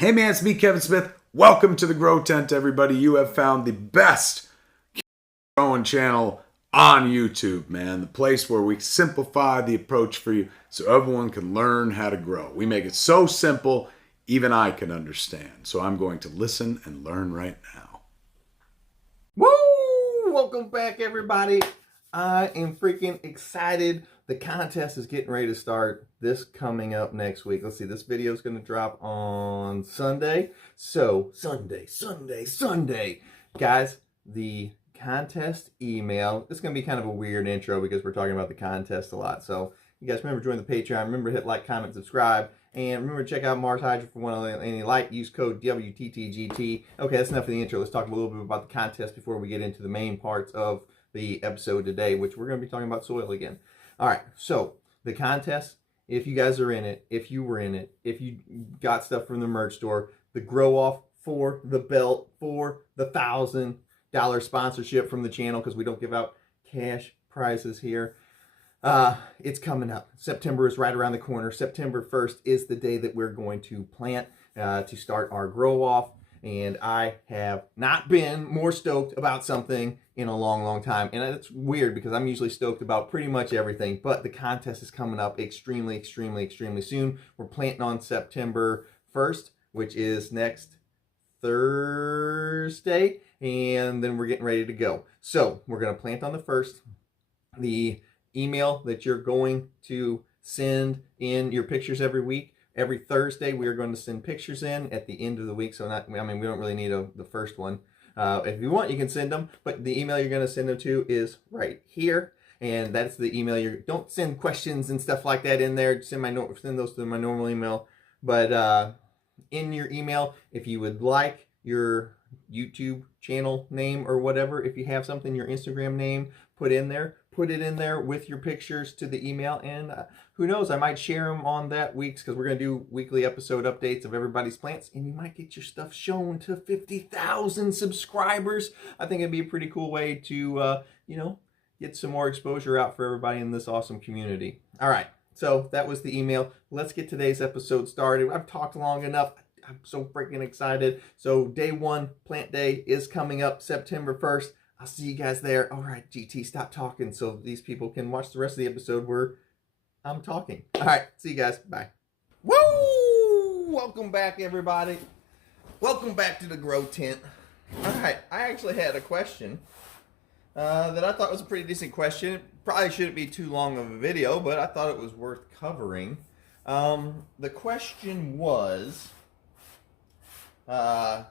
Hey man, it's me, Kevin Smith. Welcome to the Grow Tent, everybody. You have found the best growing channel on YouTube, man. The place where we simplify the approach for you so everyone can learn how to grow. We make it so simple, even I can understand. So I'm going to listen and learn right now. Woo! Welcome back, everybody. I am freaking excited. The contest is getting ready to start this coming up next week. Let's see, this video is going to drop on Sunday. So, Sunday. Guys, the contest email, it's going to be kind of a weird intro because we're talking about the contest a lot. So, you guys remember join the Patreon. Remember hit like, comment, subscribe. And remember to check out Mars Hydra for any light. Use code WTTGT. Okay, that's enough of the intro. Let's talk a little bit about the contest before we get into the main parts of the episode today, which we're going to be talking about soil again. All right, so the contest, if you guys are in it, if you were in it, if you got stuff from the merch store, the grow off for the belt, for the $1,000 sponsorship from the channel, because we don't give out cash prizes here. It's coming up. September is right around the corner. September 1st is the day that we're going to plant to start our grow off. And I have not been more stoked about something in a long time. And it's weird because I'm usually stoked about pretty much everything. But the contest is coming up extremely soon. We're planting on September 1st, which is next Thursday. And then we're getting ready to go. So we're going to plant on the 1st. The email that you're going to send in your pictures every week. Every Thursday, we are going to send pictures in at the end of the week. So we don't really need the first one. If you want, you can send them. But the email you're going to send them to is right here. And that's the email. Don't send questions and stuff like that in there. Send those to my normal email. But in your email, if you would like your YouTube channel name or whatever, if you have something, your Instagram name, put it in there with your pictures to the email, and who knows, I might share them on that week's, because we're going to do weekly episode updates of everybody's plants, and you might get your stuff shown to 50,000 subscribers. I think it'd be a pretty cool way to get some more exposure out for everybody in this awesome community. All right, so that was the email. Let's get today's episode started. I've talked long enough. I'm so freaking excited. So day one, plant day, is coming up September 1st. I'll see you guys there. All right, GT, stop talking so these people can watch the rest of the episode where I'm talking. All right, see you guys. Bye. Woo! Welcome back, everybody. Welcome back to the Grow Tent. All right, I actually had a question that I thought was a pretty decent question. It probably shouldn't be too long of a video, but I thought it was worth covering. The question was, how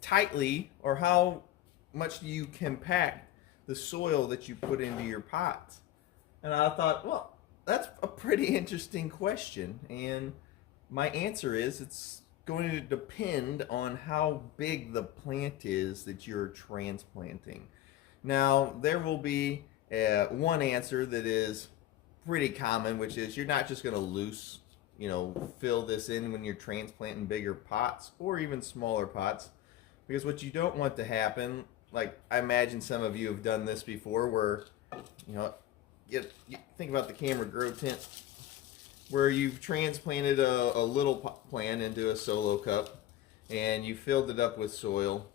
tightly or how much do you compact the soil that you put into your pots? And I thought, well, that's a pretty interesting question. And my answer is it's going to depend on how big the plant is that you're transplanting. Now, there will be one answer that is pretty common, which is you're not just going to fill this in when you're transplanting bigger pots or even smaller pots. Because what you don't want to happen, like I imagine some of you have done this before, where you think about the camera grow tent, where you've transplanted a little plant into a solo cup and you filled it up with soil.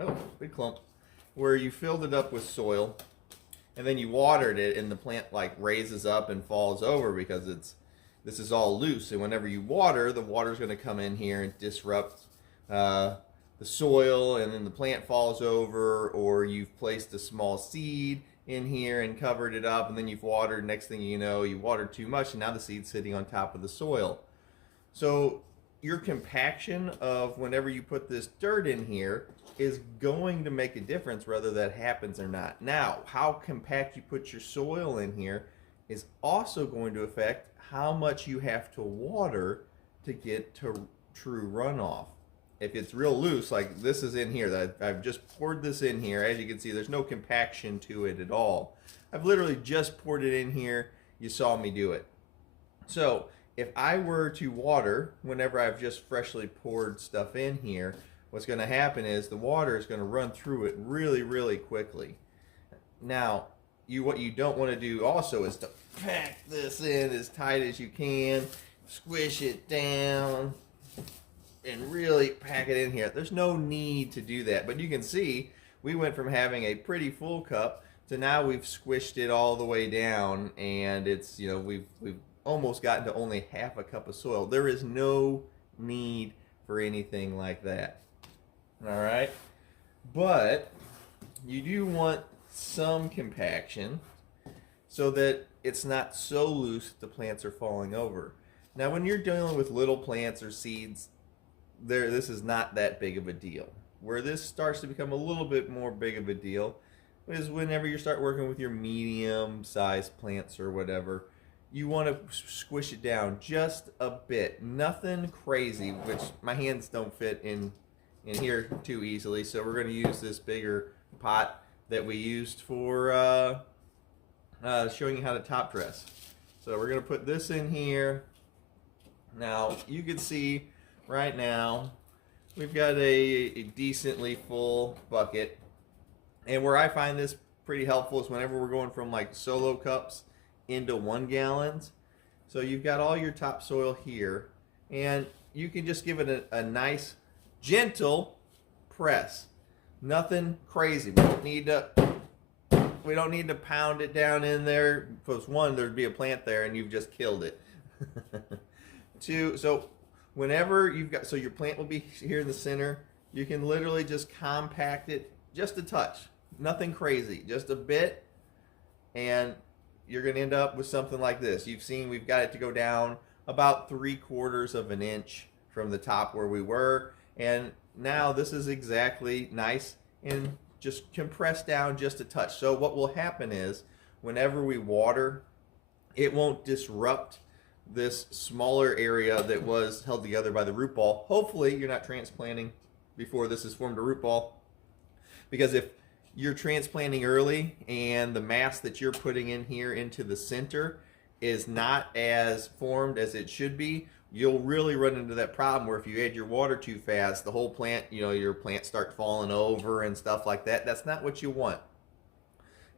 Oh, big clump. Where you filled it up with soil and then you watered it, and the plant like raises up and falls over because this is all loose, and whenever you water, the water's going to come in here and disrupt the soil, and then the plant falls over, or you've placed a small seed in here and covered it up, and then you've watered. Next thing you know, you watered too much, and now the seed's sitting on top of the soil. So your compaction of whenever you put this dirt in here is going to make a difference whether that happens or not. Now, how compact you put your soil in here is also going to affect how much you have to water to get to true runoff. If it's real loose, like this is in here, that I've just poured this in here, as you can see, there's no compaction to it at all. I've literally just poured it in here. You saw me do it. So if I were to water whenever I've just freshly poured stuff in here, what's going to happen is the water is going to run through it really quickly. Now, what you don't want to do also is to pack this in as tight as you can, squish it down and really pack it in here. There's no need to do that, but you can see we went from having a pretty full cup to now we've squished it all the way down, and it's, you know, we've almost gotten to only half a cup of soil. There is no need for anything like that. All right, but you do want some compaction so that it's not so loose that the plants are falling over. Now, when you're dealing with little plants or seeds, this is not that big of a deal. Where this starts to become a little bit more big of a deal is whenever you start working with your medium-sized plants or whatever. You want to squish it down just a bit. Nothing crazy, which my hands don't fit in here too easily, so we're going to use this bigger pot that we used for showing you how to top dress. So we're going to put this in here. Now, you can see right now we've got a decently full bucket, and where I find this pretty helpful is whenever we're going from like solo cups into 1 gallons. So you've got all your topsoil here, and you can just give it a nice gentle press. Nothing crazy. We don't need to pound it down in there, because 1, there'd be a plant there and you've just killed it. 2, so whenever you've got, so your plant will be here in the center, you can literally just compact it just a touch. Nothing crazy, just a bit, and you're going to end up with something like this. You've seen we've got it to go down about 3/4 of an inch from the top where we were, and now this is exactly nice and just compressed down just a touch. So what will happen is whenever we water, it won't disrupt this smaller area that was held together by the root ball. Hopefully you're not transplanting before this has formed a root ball, because if you're transplanting early and the mass that you're putting in here into the center is not as formed as it should be, you'll really run into that problem where if you add your water too fast, the whole plant, you know, your plants start falling over and stuff like that. That's not what you want.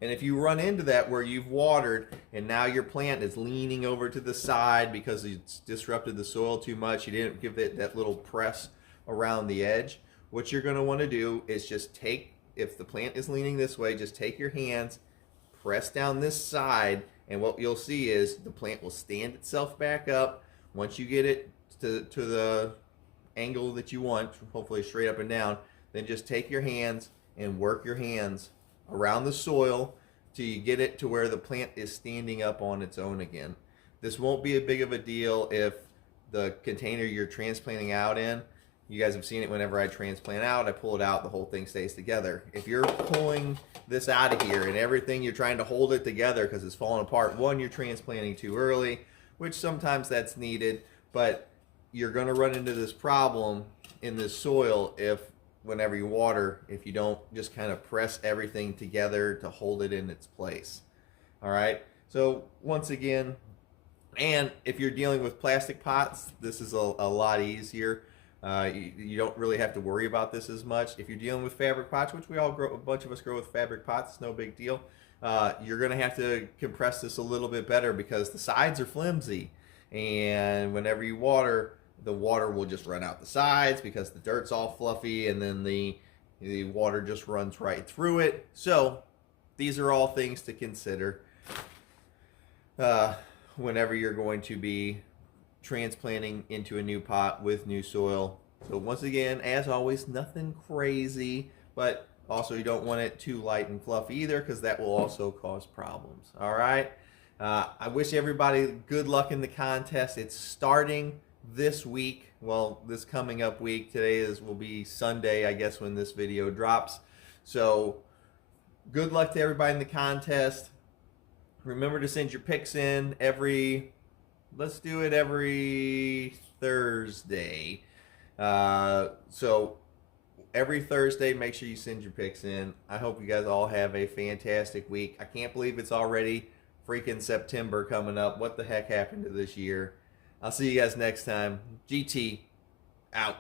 And if you run into that where you've watered and now your plant is leaning over to the side because it's disrupted the soil too much, you didn't give it that little press around the edge, what you're going to want to do is just take, if the plant is leaning this way, just take your hands, press down this side, and what you'll see is the plant will stand itself back up. Once you get it to the angle that you want, hopefully straight up and down, then just take your hands and work your hands around the soil till you get it to where the plant is standing up on its own again. This won't be a big of a deal if the container you're transplanting out in, you guys have seen it whenever I transplant out, I pull it out, the whole thing stays together. If you're pulling this out of here and everything, you're trying to hold it together because it's falling apart, 1, you're transplanting too early, which sometimes that's needed, but you're going to run into this problem in this soil if whenever you water, if you don't just kind of press everything together to hold it in its place. All right, so once again, and if you're dealing with plastic pots, this is a lot easier. You don't really have to worry about this as much. If you're dealing with fabric pots, which we all grow, a bunch of us grow with fabric pots, it's no big deal. You're going to have to compress this a little bit better because the sides are flimsy, and whenever you water, the water will just run out the sides because the dirt's all fluffy, and then the water just runs right through it. So these are all things to consider whenever you're going to be transplanting into a new pot with new soil. So once again, as always, nothing crazy, but also you don't want it too light and fluffy either because that will also cause problems. All right, I wish everybody good luck in the contest. It's starting this week, well, this coming up week. Today will be Sunday, I guess, when this video drops. So good luck to everybody in the contest. Remember to send your pics in let's do it every Thursday. So every Thursday, make sure you send your pics in. I hope you guys all have a fantastic week. I can't believe it's already freaking September coming up. What the heck happened to this year? I'll see you guys next time. GT out.